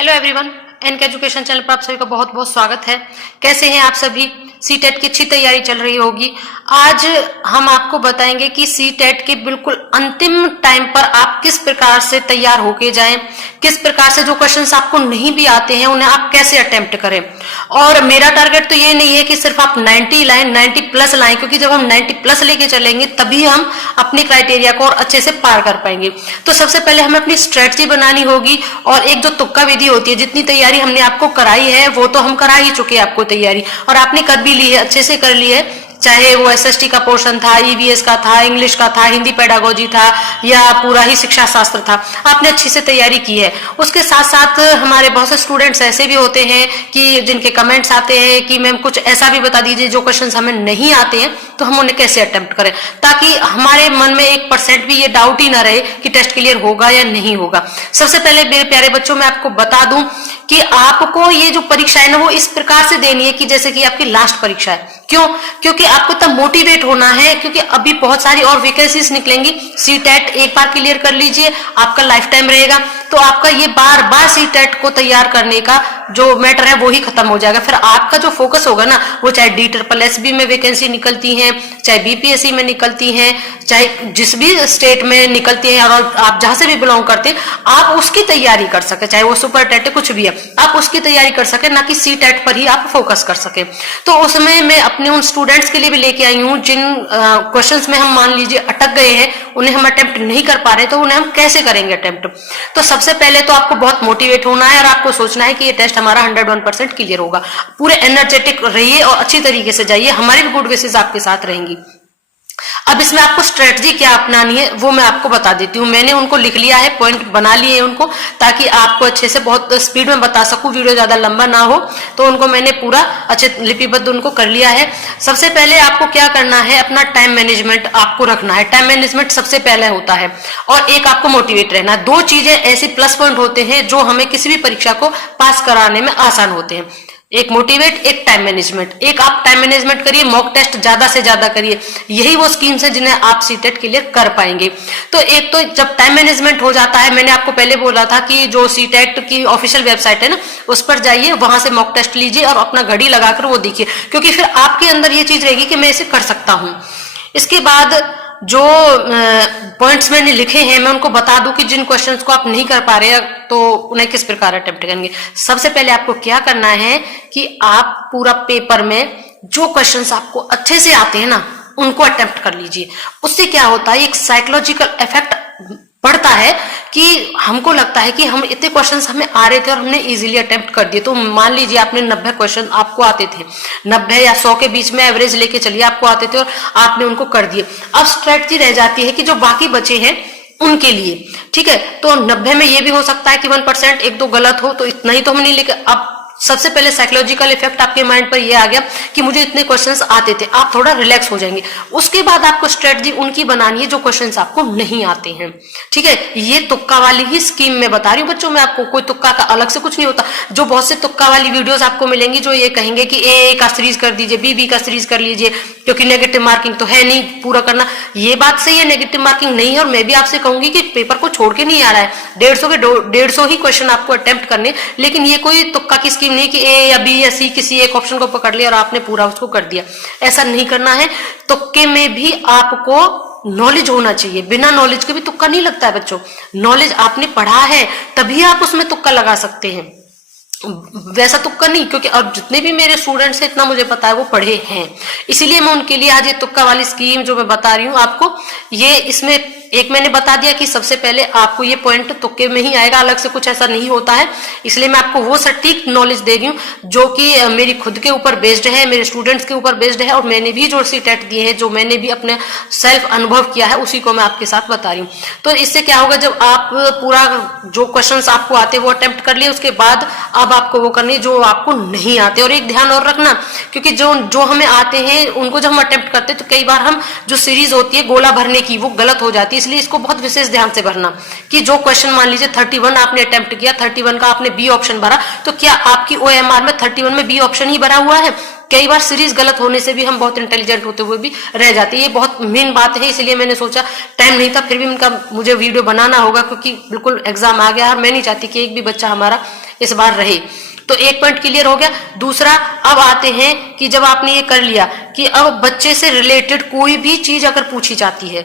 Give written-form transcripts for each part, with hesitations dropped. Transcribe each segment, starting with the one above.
Hello everyone, NK education channel पर आप सभी का बहुत बहुत स्वागत है। कैसे हैं आप सभी? सीटेट की अच्छी तैयारी चल रही होगी। आज हम आपको बताएंगे कि सीटेट के बिल्कुल अंतिम टाइम पर आप किस प्रकार से तैयार होके जाएं, किस प्रकार से जो क्वेश्चंस आपको नहीं भी आते हैं उन्हें आप कैसे अटेम्प्ट करें। और मेरा टारगेट तो ये नहीं है कि सिर्फ आप 90 लाएं, 90 प्लस लाएं, क्योंकि जब हम 90 प्लस लेके चलेंगे तभी हम अपनी क्राइटेरिया को और अच्छे से पार कर पाएंगे। तो सबसे पहले हमें अपनी स्ट्रेटजी बनानी होगी और एक जो तुक्का विधि होती है, जितनी तैयारी हमने आपको कराई है वो तो हम करा ही चुके हैं आपको तैयारी, और आपने कर भी ली है, अच्छे से कर ली है। चाहे वो एसएसटी का पोर्शन था, ईवीएस का था, इंग्लिश का था, हिंदी पेडागोजी था या पूरा ही शिक्षा शास्त्र था, आपने अच्छी से तैयारी की है। उसके साथ साथ हमारे बहुत से स्टूडेंट्स ऐसे भी होते हैं कि जिनके कमेंट्स आते हैं कि मैम कुछ ऐसा भी बता दीजिए जो क्वेश्चंस हमें नहीं आते हैं तो हम उन्हें कैसे अटेम्प्ट करें, ताकि हमारे मन में 1% भी ये डाउट ही ना रहे कि टेस्ट क्लियर होगा या नहीं होगा। सबसे पहले मेरे प्यारे बच्चों, मैं आपको बता दूं कि आपको ये जो परीक्षा है ना वो इस प्रकार से देनी है कि जैसे कि आपकी लास्ट परीक्षा है। क्यों? क्योंकि आपको तब मोटिवेट होना है, क्योंकि अभी बहुत सारी और वैकेंसीज निकलेंगी। सीटेट एक बार क्लियर कर लीजिए, आपका लाइफ टाइम रहेगा, तो आपका ये बार बार सीटेट को तैयार करने का जो मैटर है वो ही खत्म हो जाएगा। फिर आपका जो फोकस होगा ना, वो चाहे DSSB में वैकेंसी निकलती है, चाहे बीपीएससी में निकलती है, चाहे जिस भी स्टेट में निकलती है, और आप जहां से भी बिलोंग करते हैं आप उसकी तैयारी कर सके, चाहे वो सुपर टेट है, कुछ भी है, आप उसकी तैयारी कर सके, ना कि सीटेट पर ही आप फोकस कर सके। तो उसमें मैं अपने उन स्टूडेंट्स के लिए भी लेके आई हूँ जिन क्वेश्चंस में हम मान लीजिए अटक गए हैं, उन्हें हम अटेम्प्ट नहीं कर पा रहे, तो उन्हें हम कैसे करेंगे अटेम्प्ट। तो सबसे पहले तो आपको बहुत मोटिवेट होना है और आपको सोचना है कि ये टेस्ट हमारा 101% क्लियर होगा। पूरे एनर्जेटिक रहिए और अच्छी तरीके से जाइए, हमारी भी गुड विशेस आपके साथ रहेंगी। अब इसमें आपको स्ट्रेटजी क्या अपनानी है वो मैं आपको बता देती हूँ। मैंने उनको लिख लिया है, पॉइंट बना लिए हैं उनको, ताकि आपको अच्छे से बहुत स्पीड में बता सकूं, वीडियो ज्यादा लंबा ना हो। तो उनको मैंने पूरा अच्छे लिपिबद्ध उनको कर लिया है। सबसे पहले आपको क्या करना है, अपना टाइम मैनेजमेंट आपको रखना है। टाइम मैनेजमेंट सबसे पहले होता है, और एक आपको मोटिवेट रहना है। दो चीजें ऐसी प्लस पॉइंट होते हैं जो हमें किसी भी परीक्षा को पास कराने में आसान होते हैं, एक मोटिवेट, एक टाइम मैनेजमेंट। एक आप टाइम मैनेजमेंट करिए, मॉक टेस्ट ज्यादा से ज्यादा करिए, यही वो स्कीम्स है जिन्हें आप सीटेट क्लियर कर पाएंगे। तो एक तो जब टाइम मैनेजमेंट हो जाता है, मैंने आपको पहले बोला था कि जो सीटेट की ऑफिशियल वेबसाइट है ना, उस पर जाइए, वहां से मॉक टेस्ट लीजिए और अपना घड़ी लगाकर वो देखिए, क्योंकि फिर आपके अंदर ये चीज रहेगी कि मैं इसे कर सकता हूं। इसके बाद जो पॉइंट्स मैंने लिखे हैं मैं उनको बता दूं कि जिन क्वेश्चंस को आप नहीं कर पा रहे तो उन्हें किस प्रकार अटेम्प्ट करेंगे। सबसे पहले आपको क्या करना है कि आप पूरा पेपर में जो क्वेश्चंस आपको अच्छे से आते हैं ना उनको अटेम्प्ट कर लीजिए। उससे क्या होता है, एक साइकोलॉजिकल इफेक्ट पड़ता है कि हमको लगता है कि हम इतने क्वेश्चंस हमें आ रहे थे और हमने इजीली अटेम्प्ट कर दिए। तो मान लीजिए आपने 90 क्वेश्चन आपको आते थे, 90 या 100 के बीच में एवरेज लेके चलिए आपको आते थे और आपने उनको कर दिए। अब स्ट्रेटजी रह जाती है कि जो बाकी बचे हैं उनके लिए, ठीक है। तो 90 में ये भी हो सकता है कि 1% एक दो गलत हो, तो इतना ही तो हम नहीं लेके। अब सबसे पहले साइकोलॉजिकल इफेक्ट आपके माइंड पर ये आ गया कि मुझे इतने क्वेश्चंस आते थे, आप थोड़ा रिलैक्स हो जाएंगे। उसके बाद आपको स्ट्रेटजी उनकी बनानी है जो क्वेश्चंस आपको नहीं आते हैं, ठीक है। ये तुक्का वाली ही स्कीम में बता रही हूँ बच्चों, मैं आपको कोई तुक्का का अलग से कुछ नहीं होता। जो बहुत से तुक्का वाली वीडियोस आपको मिलेंगी जो ये कहेंगे कि ए का सीरीज कर दीजिए, बी का सीरीज कर लीजिए, क्योंकि नेगेटिव मार्किंग तो है नहीं पूरा करना। ये बात सही है, नेगेटिव मार्किंग नहीं है, और मैं भी आपसे कहूंगी कि पेपर को छोड़ के नहीं आ रहा है, 150 के 150 ही क्वेश्चन आपको अटेम्प्ट करने। लेकिन ये कोई तुक्का की स्कीम नहीं कि ए या बी या सी किसी एक ऑप्शन को पकड़ लिया और आपने पूरा उसको कर दिया, ऐसा नहीं करना है। तुक्के में भी आपको नॉलेज होना चाहिए, बिना नॉलेज के भी तुक्का नहीं लगता है बच्चों। नॉलेज आपने पढ़ा है तभी आप उसमें तुक्का लगा सकते हैं, वैसा तुक्का नहीं। क्योंकि अब जितने भी मेरे स्टूडेंट्स हैं इतना मुझे पता है वो पढ़े हैं, इसीलिए मैं उनके लिए आज ये तुक्का वाली स्कीम जो मैं बता रही हूँ आपको, ये इसमें एक मैंने बता दिया कि सबसे पहले आपको ये पॉइंट तुक्के में ही आएगा, अलग से कुछ ऐसा नहीं होता है। इसलिए मैं आपको वो सटीक नॉलेज दे रही हूँ जो कि मेरी खुद के ऊपर बेस्ड है, मेरे स्टूडेंट्स के ऊपर बेस्ड है, और मैंने भी जो सीटेट दिए हैं, जो मैंने भी अपने सेल्फ अनुभव किया है, उसी को मैं आपके साथ बता रही हूँ। तो इससे क्या होगा, जब आप पूरा जो क्वेश्चन आपको आते वो अटेम्प्ट कर लिए, उसके बाद अब आपको वो करनी जो आपको नहीं आते। और एक ध्यान और रखना, क्योंकि जो हमें आते हैं उनको जब हम अटेम्प्ट करते हैं तो कई बार हम जो सीरीज होती है गोला भरने की वो गलत हो जाती है, इसलिए इसको बहुत विशेष ध्यान से भरना कि जो क्वेश्चन मान लीजिए 31 आपने अटेम्प्ट किया, 31 का आपने बी ऑप्शन भरा, तो क्या आपकी ओएमआर में 31 में बी ऑप्शन ही भरा हुआ है? कई बार सीरीज गलत होने से भी हम बहुत इंटेलिजेंट होते हुए भी रह जाते हैं, ये बहुत मेन बात है। इसलिए मैंने सोचा, टाइम नहीं था फिर भी इनका मुझे वीडियो बनाना होगा, क्योंकि बिल्कुल एग्जाम आ गया और मैं नहीं चाहती कि एक भी बच्चा हमारा इस बार रहे। तो एक पॉइंट क्लियर हो गया। दूसरा, अब आते हैं कि जब आपने ये कर लिया कि अब बच्चे से रिलेटेड कोई भी चीज अगर पूछी जाती है,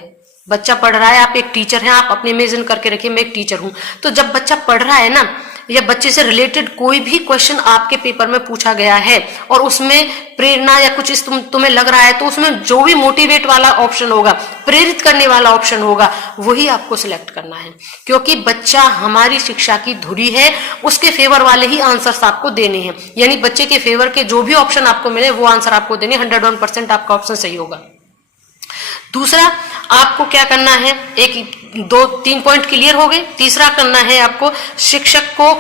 बच्चा पढ़ रहा है, आप एक टीचर हैं, आप अपने इमेजिन करके रखिए मैं एक टीचर हूं, तो जब बच्चा पढ़ रहा है ना, या बच्चे से रिलेटेड कोई भी क्वेश्चन आपके पेपर में पूछा गया है और उसमें प्रेरणा या कुछ तुम्हें लग रहा है, तो उसमें जो भी मोटिवेट वाला ऑप्शन होगा, प्रेरित करने वाला ऑप्शन होगा, वही आपको सिलेक्ट करना है। क्योंकि बच्चा हमारी शिक्षा की धुरी है, उसके फेवर वाले ही आंसर्स आपको देने हैं। यानी बच्चे के फेवर के जो भी ऑप्शन आपको मिले वो आंसर आपको देने, 101% आपका ऑप्शन सही होगा। दूसरा, आपको क्या करना है, एक 2-3 पॉइंट क्लियर हो गए। तीसरा करना है आपको, शिक्षक को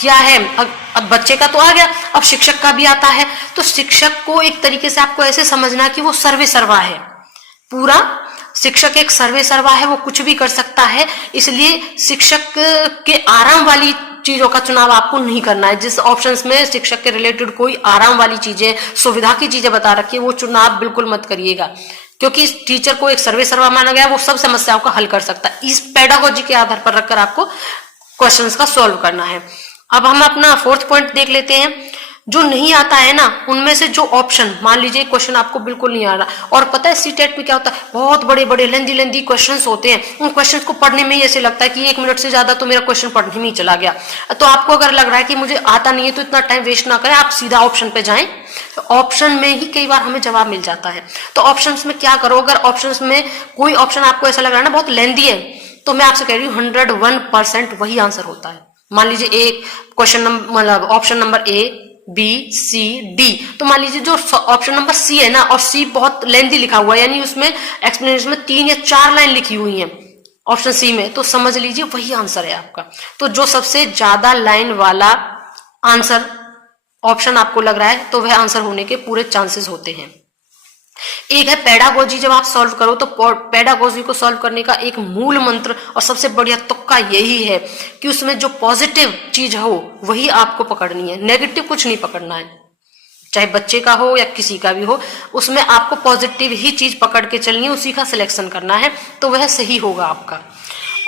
क्या है, अब बच्चे का तो आ गया, अब शिक्षक का भी आता है। तो शिक्षक को एक तरीके से आपको ऐसे समझना कि वो सर्वे सर्वा है, पूरा शिक्षक एक सर्वे सर्वा है, वो कुछ भी कर सकता है। इसलिए शिक्षक के आराम वाली चीजों का चुनाव आपको नहीं करना है। जिस ऑप्शंस में शिक्षक के रिलेटेड कोई आराम वाली चीजें, सुविधा की चीजें बता रखी है, वो चुनाव बिल्कुल मत करिएगा। क्योंकि इस टीचर को एक सर्वे सर्वा माना गया, वो सब समस्याओं का हल कर सकता है। इस पेडागोजी के आधार पर रखकर आपको क्वेश्चंस का सॉल्व करना है। अब हम अपना 4th पॉइंट देख लेते हैं। जो नहीं आता है ना, उनमें से जो ऑप्शन, मान लीजिए क्वेश्चन आपको बिल्कुल नहीं आ रहा, और पता है सीटेट में क्या होता है, बहुत बड़े बड़े लेंदी क्वेश्चंस होते हैं। उन क्वेश्चंस को पढ़ने में ही ऐसे लगता है कि 1 मिनट से ज्यादा तो मेरा क्वेश्चन पढ़ने में ही चला गया। तो आपको अगर लग रहा है कि मुझे आता नहीं है, तो इतना टाइम वेस्ट ना करें, आप सीधा ऑप्शन पे जाएं। तो ऑप्शन में ही कई बार हमें जवाब मिल जाता है। तो ऑप्शंस में क्या करो, अगर ऑप्शंस में कोई ऑप्शन आपको ऐसा लग रहा है ना बहुत लेंदी है, तो मैं आपसे कह रही हूँ 101% वही आंसर होता है। मान लीजिए एक क्वेश्चन नंबर, मतलब option number A, B, C, D, तो मान लीजिए जो ऑप्शन नंबर C है ना, और C बहुत लेंथी लिखा हुआ है, यानी उसमें एक्सप्लेनेशन में 3 या 4 लाइन लिखी हुई हैं ऑप्शन C में, तो समझ लीजिए वही आंसर है आपका। तो जो सबसे ज्यादा लाइन वाला आंसर ऑप्शन आपको लग रहा है, तो वह आंसर होने के पूरे चांसेस होते हैं। एक है पेडागोजी। जब आप सॉल्व करो तो पेडागोजी को सॉल्व करने का एक मूल मंत्र और सबसे बढ़िया तुक्का यही है कि उसमें जो पॉजिटिव चीज हो वही आपको पकड़नी है, नेगेटिव कुछ नहीं पकड़ना है। चाहे बच्चे का हो या किसी का भी हो, उसमें आपको पॉजिटिव ही चीज पकड़ के चलनी है, उसी का सिलेक्शन करना है, तो वह सही होगा आपका।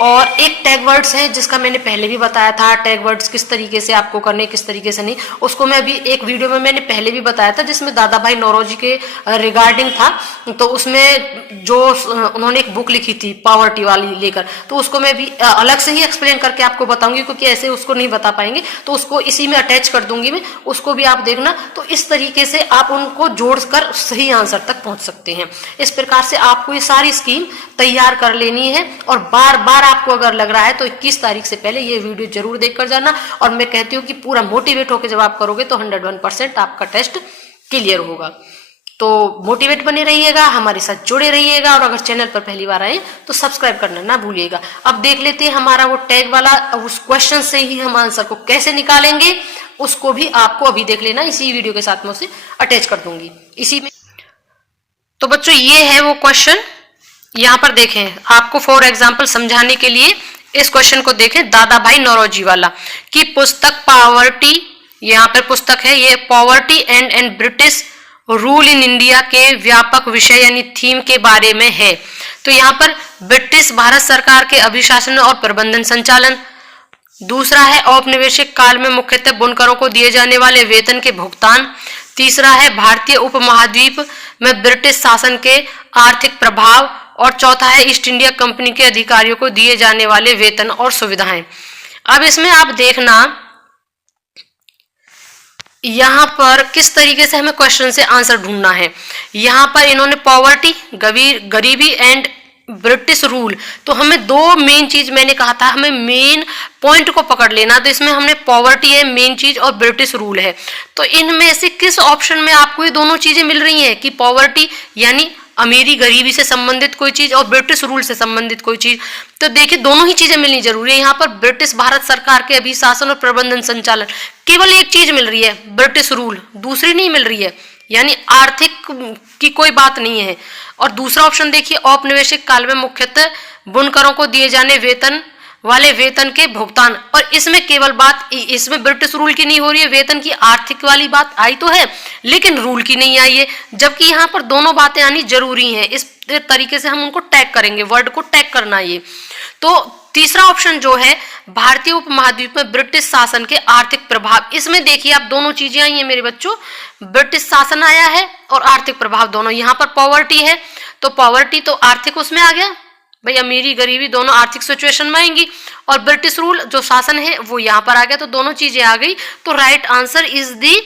और एक टैग वर्ड्स है जिसका मैंने पहले भी बताया था, टैग वर्ड्स किस तरीके से आपको करने, किस तरीके से नहीं, उसको मैं अभी एक वीडियो में मैंने पहले भी बताया था, जिसमें दादा भाई नौरोजी के रिगार्डिंग था। तो उसमें जो उन्होंने एक बुक लिखी थी पावर्टी वाली लेकर, तो उसको मैं भी अलग से ही एक्सप्लेन करके आपको बताऊंगी, क्योंकि ऐसे उसको नहीं बता पाएंगे, तो उसको इसी में अटैच कर दूंगी मैं, उसको भी आप देखना। तो इस तरीके से आप उनको जोड़कर सही आंसर तक पहुंच सकते हैं। इस प्रकार से आपको ये सारी स्कीम तैयार कर लेनी है, और बार बार आपको अगर लग रहा है तो 21 तारीख से पहले ये वीडियो जरूर देखकर जाना। और मैं कहती हूँ कि पूरा मोटिवेट होकर जब आप करोगे तो 101% आपका टेस्ट क्लियर होगा। तो मोटिवेट बने रहिएगा, हमारे साथ जुड़े रहिएगा, और अगर चैनल पर पहली बार आए तो सब्सक्राइब करना ना भूलिएगा। अब देख लेते हैं हमारा वो टैग वाला, उस क्वेश्चन से ही हम आंसर को कैसे निकालेंगे, उसको भी आपको अभी देख लेना, इसी वीडियो के साथ मैं उसे अटैच कर दूंगी इसी में। तो बच्चों ये है वो क्वेश्चन, यहाँ पर देखें, आपको फॉर एग्जाम्पल समझाने के लिए इस क्वेश्चन को देखें, दादा भाई नौरोजी वाला, कि पुस्तक पॉवर्टी, यहाँ पर पुस्तक है ये, poverty and British rule in India के व्यापक विषय यानी थीम के बारे में है। तो यहाँ पर ब्रिटिश भारत सरकार के अभिशासन और प्रबंधन संचालन। दूसरा है औपनिवेशिक काल में मुख्यतः बुनकरों को दिए जाने वाले वेतन के भुगतान। तीसरा है भारतीय उपमहाद्वीप में ब्रिटिश शासन के आर्थिक प्रभाव। और चौथा है ईस्ट इंडिया कंपनी के अधिकारियों को दिए जाने वाले वेतन और सुविधाएं। अब इसमें आप देखना यहां पर किस तरीके से हमें क्वेश्चन से आंसर ढूंढना है। यहां पर इन्होंने पॉवर्टी, गरीबी एंड ब्रिटिश रूल, तो हमें दो मेन चीज, मैंने कहा था हमें मेन पॉइंट को पकड़ लेना। तो इसमें हमने पॉवर्टी है मेन चीज और ब्रिटिश रूल है। तो इनमें से किस ऑप्शन में आपको ये दोनों चीजें मिल रही हैं, कि पॉवर्टी यानी अमीरी गरीबी से संबंधित कोई चीज और ब्रिटिश रूल से संबंधित कोई चीज। तो देखिए दोनों ही चीजें मिलनी जरूरी है। यहाँ पर ब्रिटिश भारत सरकार के अभिशासन और प्रबंधन संचालन, केवल एक चीज मिल रही है ब्रिटिश रूल, दूसरी नहीं मिल रही है, यानी आर्थिक की कोई बात नहीं है। और दूसरा ऑप्शन देखिए, औपनिवेशिक काल में मुख्यतः बुनकरों को दिए जाने वेतन के भुगतान, और इसमें केवल बात, इसमें ब्रिटिश रूल की नहीं हो रही है, वेतन की आर्थिक वाली बात आई तो है लेकिन रूल की नहीं आई है, जबकि यहाँ पर दोनों बातें आनी जरूरी हैं। इस तरीके से हम उनको टैग करेंगे, वर्ड को टैग करना ये। तो तीसरा ऑप्शन जो है भारतीय उपमहाद्वीप में ब्रिटिश शासन के आर्थिक प्रभाव। इसमें देखिए आप दोनों चीजें आई हैं मेरे बच्चों, ब्रिटिश शासन आया है और आर्थिक प्रभाव दोनों। यहाँ पर पॉवर्टी है तो पॉवर्टी तो आर्थिक उसमें आ गया, भाई अमीरी गरीबी दोनों आर्थिक सिचुएशन में आएंगी, और ब्रिटिश रूल जो शासन है वो यहाँ पर आ गया, तो दोनों चीजें आ गई। तो राइट आंसर इज दी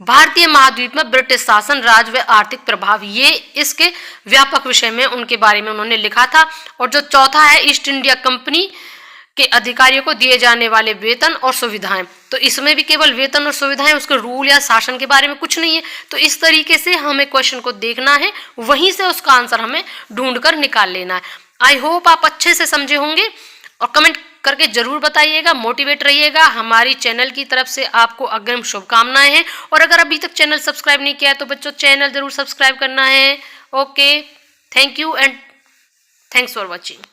भारतीय महाद्वीप में ब्रिटिश शासन, राज व आर्थिक प्रभाव, ये इसके व्यापक विषय में उनके बारे में उन्होंने लिखा था। और जो चौथा है ईस्ट इंडिया कंपनी के अधिकारियों को दिए जाने वाले वेतन और सुविधाएं, तो इसमें भी केवल वेतन और सुविधाएं, उसके रूल या शासन के बारे में कुछ नहीं है। तो इस तरीके से हमें क्वेश्चन को देखना है, वहीं से उसका आंसर हमें ढूंढकर निकाल लेना है। आई होप आप अच्छे से समझे होंगे और कमेंट करके जरूर बताइएगा, मोटिवेट रहिएगा। हमारी चैनल की तरफ से आपको अग्रिम शुभकामनाएं हैं, और अगर अभी तक चैनल सब्सक्राइब नहीं किया है तो बच्चों चैनल जरूर सब्सक्राइब करना है। Okay, thank you and thanks for watching.